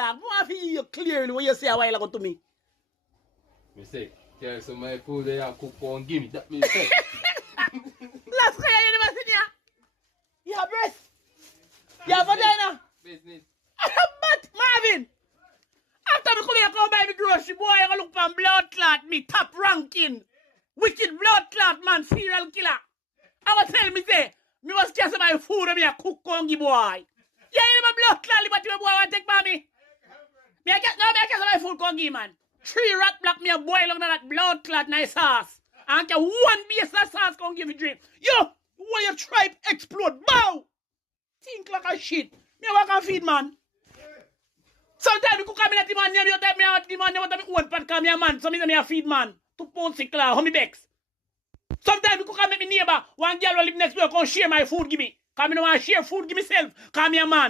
dog. I want to hear you clearly what you say a while ago to me. Me say, tell some my food they are cook and give me. That me say. Last year you never seen ya. You have breast. You have vagina. Business. But Marvin, after me come here come buy me grocery, boy, I go look for blood clot, me top ranking. Wicked blood clot man, serial killer. I go tell me say, me must just my food and me a cook kongi boy. Yeah, you never blood clot, but you boy want take by me. Me I get my food kongi man. 3 rat black me a boil on that blood clot nice sauce. And get 1 base of sauce can give you drink. Yo, why your tribe explode? Bow! Think like a shit. Me a work and feed man. Sometimes you could come in at the man, you tell me out the man, you want to be one part come here man. So me say me a feed man. 2 pounds 6 claw, how me bex? Sometimes you could come with me neighbor, one girl will live next door, come share my food, give me. Come in and share food, give me self. Come here man.